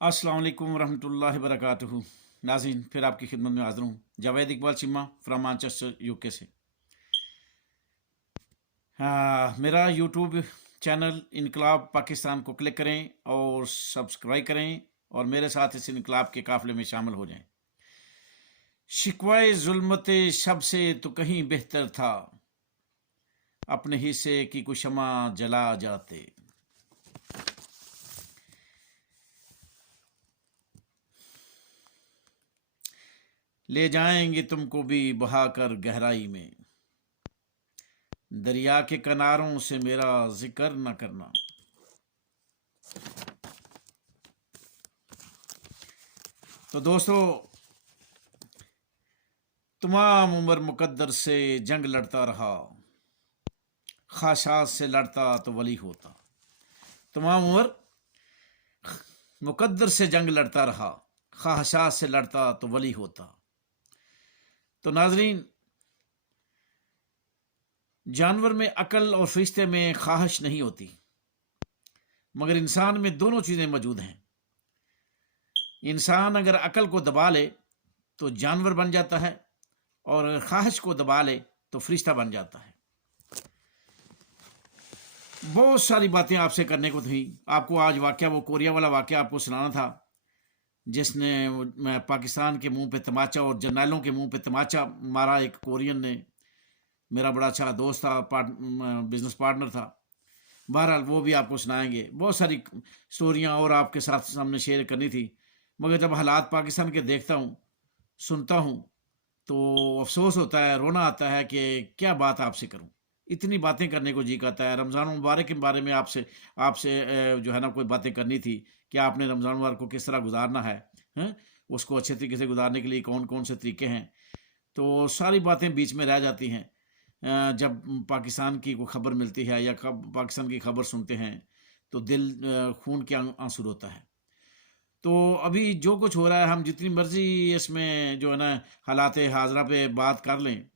अस्सलाम वालेकुम रहमतुल्लाहि वबरकातुहू। नाज़रीन, फिर आपकी खिदमत में हाज़िर हूँ। Javed Iqbal Chimma from Manchester UK से। मेरा यूट्यूब चैनल इनकलाब पाकिस्तान को क्लिक करें और सब्सक्राइब करें और मेरे साथ इस इनकलाब के काफ़िले में शामिल हो जाएं। शिकवाए ज़ुल्मत शब से तो कहीं बेहतर था, अपने हिस्से की कुछ शमा जला जाते। ले जाएंगे तुमको भी बहाकर गहराई में, दरिया के किनारों से मेरा जिक्र न करना। तो दोस्तों, तमाम उम्र मुकद्दर से जंग लड़ता रहा, ख्वाहिशात से लड़ता तो वली होता। तमाम उम्र मुकद्दर से जंग लड़ता रहा, ख्वाहिशात से लड़ता तो वली होता। तो नाजरीन, जानवर में अकल और फरिश्ते में ख्वाहिश नहीं होती, मगर इंसान में दोनों चीज़ें मौजूद हैं। इंसान अगर अकल को दबा ले तो जानवर बन जाता है, और अगर ख्वाहिश को दबा ले तो फरिश्ता बन जाता है। बहुत सारी बातें आपसे करने को थी। आपको आज वाकया, वो कोरिया वाला वाकया आपको सुनाना था, जिसने पाकिस्तान के मुंह पे तमाचा और जर्नैलों के मुंह पे तमाचा मारा। एक कोरियन ने, मेरा बड़ा अच्छा दोस्त था, बिजनेस पार्टनर था। बहरहाल वो भी आपको सुनाएंगे। बहुत सारी स्टोरियां और आपके साथ सामने शेयर करनी थी, मगर जब हालात पाकिस्तान के देखता हूँ, सुनता हूँ, तो अफसोस होता है, रोना आता है कि क्या बात आपसे करूं। इतनी बातें करने को जी करता है। रमज़ान मुबारक के बारे में आपसे आपसे जो है ना, कोई बातें करनी थी कि आपने रमज़ान मुबारक को किस तरह गुजारना है, हैं? उसको अच्छे तरीके से गुजारने के लिए कौन कौन से तरीके हैं। तो सारी बातें बीच में रह जाती हैं। जब पाकिस्तान की कोई खबर मिलती है या पाकिस्तान की खबर सुनते हैं तो दिल खून के आंसू रोता है। तो अभी जो कुछ हो रहा है, हम जितनी मर्जी इसमें जो है ना हालात हाजरा पे बात कर लें,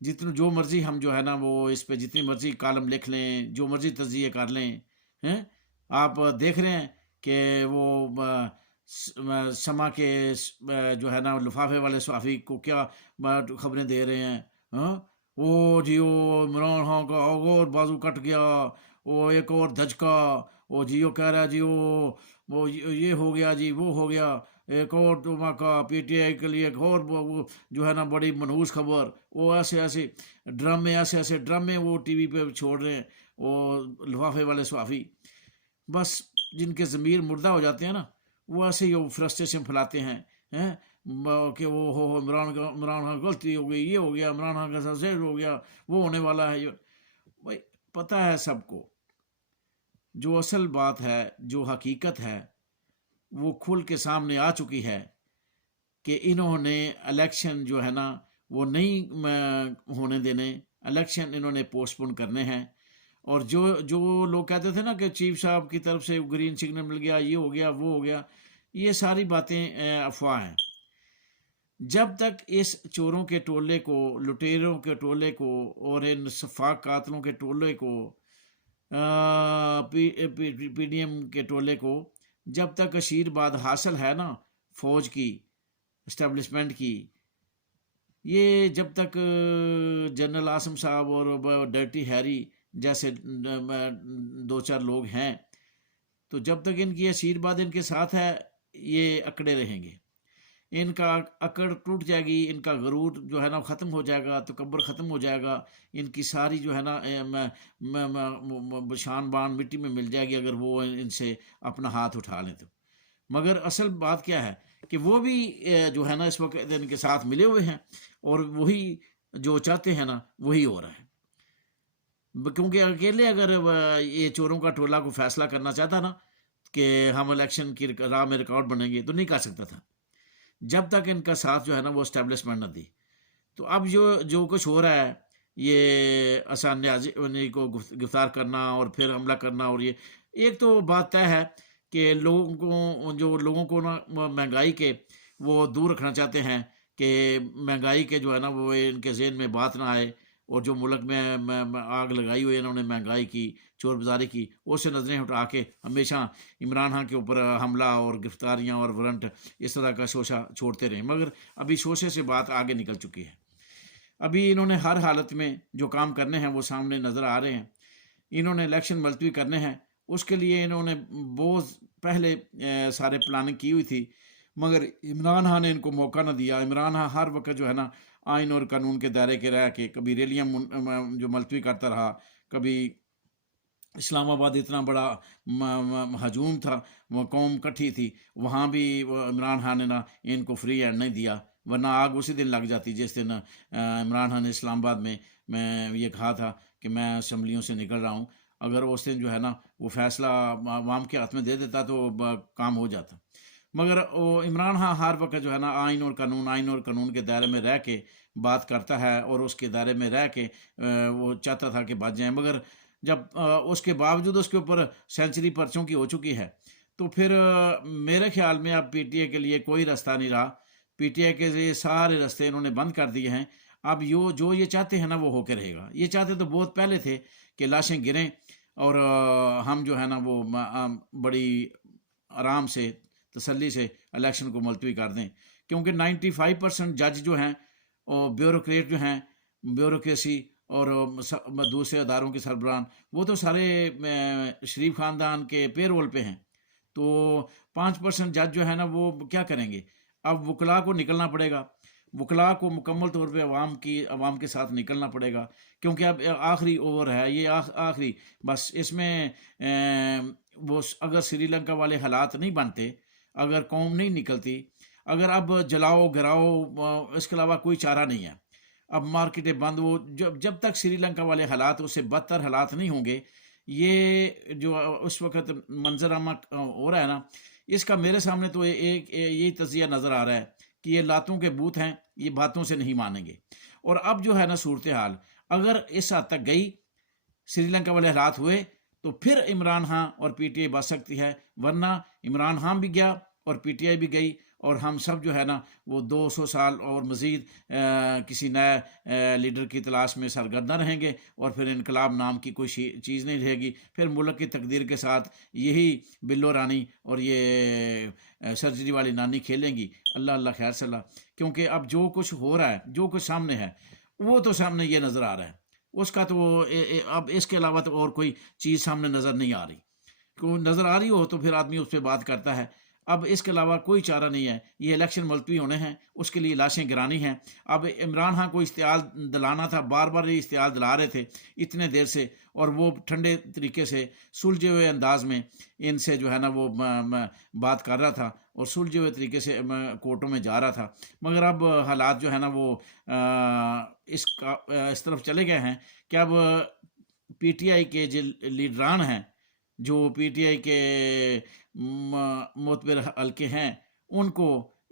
जितनी जो मर्जी हम जो है ना वो इस पे जितनी मर्जी कालम लिख लें, जो मर्जी तज्जिए कर लें, हैं? आप देख रहे हैं कि वो समा के जो है ना लिफाफे वाले सहाफ़ी को क्या खबरें दे रहे हैं। हाँ, वो जी वो इमरान खान का और बाजू कट गया, वो एक और धचका, वो जियो कह रहा है जी वो ये हो गया जी, वो हो गया। एक और धमाका पीटीआई के लिए, एक और वो जो है ना बड़ी मनहूस खबर। वो ऐसे ऐसे ड्रामे, ऐसे ऐसे ड्रामे वो टीवी पे छोड़ रहे हैं, वो लिफाफे वाले सहाफ़ी। बस जिनके ज़मीर मुर्दा हो जाते हैं ना, वो ऐसे ही वो फ्रस्ट्रेशन फैलाते हैं, हैं? कि वो हो इमरान खान गलती हो गई, ये हो गया, इमरान खान का साथ हो गया, वो होने वाला है। भाई, पता है सबको, जो असल बात है, जो हकीकत है, वो खुल के सामने आ चुकी है कि इन्होंने इलेक्शन जो है ना वो नहीं होने देने। इलेक्शन इन्होंने पोस्टपोन करने हैं। और जो जो लोग कहते थे ना कि चीफ साहब की तरफ से ग्रीन सिग्नल मिल गया, ये हो गया, वो हो गया, ये सारी बातें अफवाह हैं। जब तक इस चोरों के टोले को, लुटेरों के टोले को और इन सफाक कातलों के टोले को, पीडीएम के टोले को, जब तक आशीर्वाद हासिल है ना फौज की, इस्टेब्लिशमेंट की, ये जब तक जनरल आसम साहब और डर्टी हैरी जैसे दो चार लोग हैं, तो जब तक इनकी आशीर्वाद इनके साथ है, ये अकड़े रहेंगे। इनका अकड़ टूट जाएगी, इनका गरूर जो है ना ख़त्म हो जाएगा, तकब्बर ख़त्म हो जाएगा, इनकी सारी जो है ना शान बान मिट्टी में मिल जाएगी अगर वो इनसे अपना हाथ उठा लें तो। मगर असल बात क्या है कि वो भी जो है ना इस वक्त इनके साथ मिले हुए हैं, और वही जो चाहते हैं ना वही हो रहा है। क्योंकि अकेले अगर ये चोरों का टोला को फैसला करना चाहता ना कि हम इलेक्शन की राह में रिकॉर्ड बनेंगे, तो नहीं कर सकता था, जब तक इनका साथ जो है ना वो इस्टेब्लिशमेंट न दी। तो अब जो जो कुछ हो रहा है, ये आसान न्याजी को गिरफ्तार करना और फिर हमला करना, और ये एक तो बात तय है कि लोगों को ना महंगाई के वो दूर रखना चाहते हैं, कि महंगाई के जो है ना वो इनके जहन में बात ना आए। और जो मुल्क में आग लगाई हुई है इन्होंने, महंगाई की, चोर बाज़ारी की, उससे नज़रें उठा के हमेशा इमरान खान के ऊपर हमला और गिरफ्तारियाँ और वारंट इस तरह का शोशा छोड़ते रहे। मगर अभी शोशे से बात आगे निकल चुकी है। अभी इन्होंने हर हालत में जो काम करने हैं वो सामने नज़र आ रहे हैं। इन्होंने इलेक्शन मुलतवी करने हैं, उसके लिए इन्होंने बहुत पहले सारे प्लानिंग की हुई थी, मगर इमरान खान ने इनको मौका ना दिया। इमरान खान हर वक्त जो है ना आइन और कानून के दायरे के रह के कभी रैलियाँ जो मुलतवी करता रहा, कभी इस्लामाबाद इतना बड़ा हजूम था, वो कौम इकट्ठी थी, वहाँ भी इमरान खान ने ना इनको फ्री हैंड नहीं दिया, वरना आग उसी दिन लग जाती जिस दिन इमरान खान ने इस्लामाबाद में मैं ये कहा था कि मैं असम्बलियों से निकल रहा हूँ। अगर उस दिन जो है ना वो फैसला आवाम के हाथ में दे देता तो काम हो जाता। मगर वो इमरान खान हर वक्त जो है ना आइन और कानून के दायरे में रह के बात करता है, और उसके दायरे में रह के वो चाहता था कि बच जाए। मगर जब उसके बावजूद उसके ऊपर सेंचुरी पर्चों की हो चुकी है, तो फिर मेरे ख्याल में अब पीटीए के लिए कोई रास्ता नहीं रहा। पीटीए के लिए सारे रास्ते इन्होंने बंद कर दिए हैं। अब जो ये चाहते हैं ना वो होकर रहेगा। ये चाहते तो बहुत पहले थे कि लाशें गिरें और हम जो है ना वो बड़ी आराम से तसल्ली से इलेक्शन को मुलतवी कर दें, क्योंकि 95% जज जो हैं और ब्यूरोक्रेट जो हैं, ब्यूरोक्रेसी और दूसरे अदारों के सरबराहान, वो तो सारे शरीफ ख़ानदान के पेरोल पे हैं। तो 5% जज जो है ना वो क्या करेंगे? अब वकला को निकलना पड़ेगा, वकला को मुकम्मल तौर पे अवाम के साथ निकलना पड़ेगा, क्योंकि अब आखिरी ओवर है ये, आखिरी बस इसमें वो अगर श्रीलंका वाले हालात नहीं बनते, अगर कौम नहीं निकलती, अगर अब जलाओ गिराओ इसके अलावा कोई चारा नहीं है। अब मार्केटें बंद, वो जब तक श्रीलंका वाले हालात उससे बदतर हालात नहीं होंगे, ये जो उस वक्त मंजरामा हो रहा है ना, इसका मेरे सामने तो एक यही तजिया नज़र आ रहा है कि ये लातों के बूथ हैं, ये बातों से नहीं मानेंगे। और अब जो है ना सूरत हाल अगर इस हद तक गई, श्रीलंका वाले हालात हुए, तो फिर इमरान खान और पीटीआई बच सकती है, वरना इमरान खान भी गया और पीटीआई भी गई, और हम सब जो है ना वो 200 साल और मज़ीद किसी नए लीडर की तलाश में सरगर्दा रहेंगे, और फिर इनकलाब नाम की कोई चीज़ नहीं रहेगी। फिर मुल्क की तकदीर के साथ यही बिल्लो रानी और ये सर्जरी वाली नानी खेलेंगी। अल्लाह अल्लाह खैर सलाह, क्योंकि अब जो कुछ हो रहा है, जो कुछ सामने है, वो तो सामने ये नज़र आ रहा है, उसका तो अब इसके अलावा तो और कोई चीज़ सामने नज़र नहीं आ रही। को नज़र आ रही हो तो फिर आदमी उस पर बात करता है। अब इसके अलावा कोई चारा नहीं है। ये इलेक्शन मुलतवी होने हैं, उसके लिए लाशें गिरानी हैं। अब इमरान खान को इश्तिहाल दिलाना था, बार बार ये इश्तिहाल दिला रहे थे इतने देर से, और वो ठंडे तरीके से सुलझे हुए अंदाज में इनसे जो है ना वो बात कर रहा था, और सुलझे हुए तरीके से कोर्टों में जा रहा था। मगर अब हालात जो है ना वो इस तरफ चले गए हैं कि अब पीटीआई के जो लीडरान हैं, जो पीटीआई के मोतबर हल्के हैं, उनको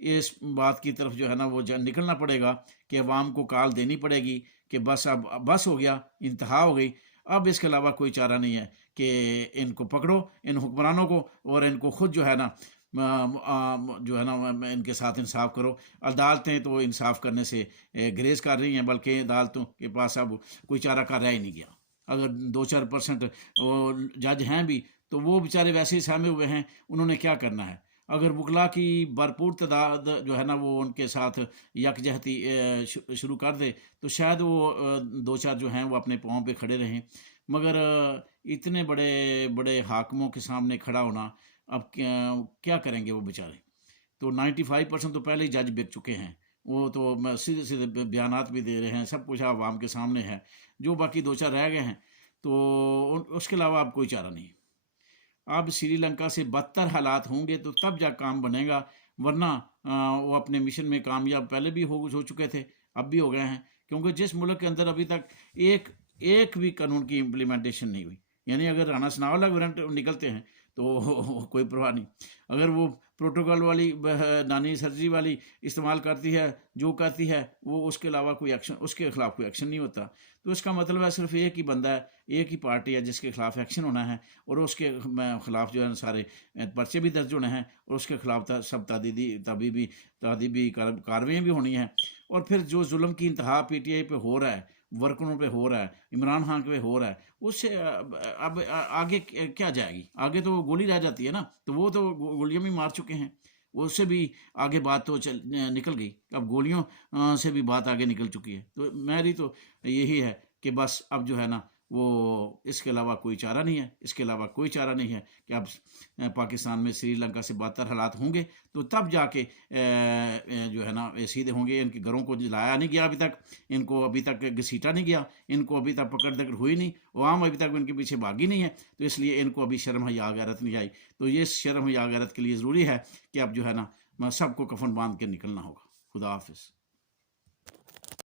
इस बात की तरफ जो है ना वो निकलना पड़ेगा कि अवाम को कॉल देनी पड़ेगी कि बस अब बस हो गया, इंतहा हो गई, अब इसके अलावा कोई चारा नहीं है कि इनको पकड़ो, इन हुक्मरानों को, और इनको खुद जो है ना जो है ना इनके साथ इंसाफ करो। अदालतें तो इंसाफ करने से ग्रेज कर रही हैं, बल्कि अदालतों के पास अब कोई चारा का रह ही नहीं गया। अगर 2-4% जज हैं भी, तो वो बेचारे वैसे ही सहमे हुए हैं, उन्होंने क्या करना है। अगर वकला की भरपूर तादाद जो है ना वो उनके साथ यकजहती शुरू कर दे, तो शायद वो 2-4 जो हैं वो अपने पाँव पे खड़े रहें। मगर इतने बड़े बड़े हाकिमों के सामने खड़ा होना, अब क्या करेंगे वो बेचारे। तो 95% तो पहले ही जज बिक चुके हैं, वो तो सीधे सीधे बयानात भी दे रहे हैं, सब कुछ आवाम के सामने है। जो बाकी 2-4 रह गए हैं, तो उसके अलावा अब कोई चारा नहीं। अब श्रीलंका से बदतर हालात होंगे तो तब जा काम बनेगा, वरना वो अपने मिशन में कामयाब पहले भी हो चुके थे, अब भी हो गए हैं। क्योंकि जिस मुल्क के अंदर अभी तक एक एक भी कानून की इम्प्लीमेंटेशन नहीं हुई, यानी अगर राना सनाउल्लाह वारंट निकलते हैं तो कोई परवाह नहीं। अगर वो प्रोटोकॉल वाली नानी सर्जरी वाली इस्तेमाल करती है, जो करती है, वो उसके अलावा कोई एक्शन, उसके खिलाफ कोई एक्शन नहीं होता। तो इसका मतलब है सिर्फ एक ही बंदा है, एक ही पार्टी है जिसके खिलाफ एक्शन होना है, और उसके खिलाफ जो है सारे पर्चे भी दर्ज होने हैं, और उसके खिलाफ सब तादीबी कार्रवाइयाँ भी होनी हैं। और फिर जो जुल्म की इंतहा पीटीआई पे हो रहा है, वर्करों पे हो रहा है, इमरान खान पे हो रहा है, उससे अब आगे क्या जाएगी? आगे तो गोली रह जाती है ना, तो वो तो गोलियां भी मार चुके हैं, उससे भी आगे बात तो निकल गई। अब गोलियों से भी बात आगे निकल चुकी है। तो मेरी तो यही है कि बस अब जो है ना वो इसके अलावा कोई चारा नहीं है, इसके अलावा कोई चारा नहीं है कि अब पाकिस्तान में श्रीलंका से बदतर हालात होंगे तो तब जाके जो है ना ये सीधे होंगे। इनके घरों को जलाया नहीं गया अभी तक, इनको अभी तक घसीटा नहीं गया, इनको अभी तक पकड़ दकड़ हुई नहीं, अवाम अभी तक इनके पीछे भागी नहीं है, तो इसलिए इनको अभी शर्म हया गैरत नहीं आई। तो ये शर्म हया गैरत के लिए ज़रूरी है कि अब जो है ना सबको कफन बांध के निकलना होगा। खुदा हाफिज़।